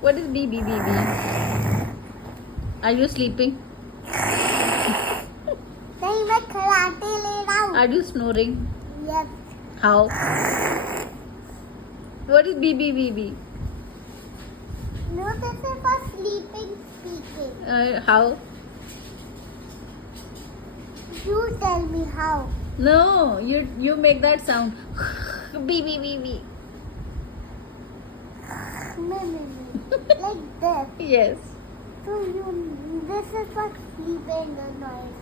What is B B B B? Are you sleeping? नहीं मैं karate ले रहा हूँ. Are you snoring? Yes. How? What is B B B B? No, this is for sleeping speaking. How? You tell me how. No, you make that sound. B B B B. Like this. Yes. So this is for sleeping the noise.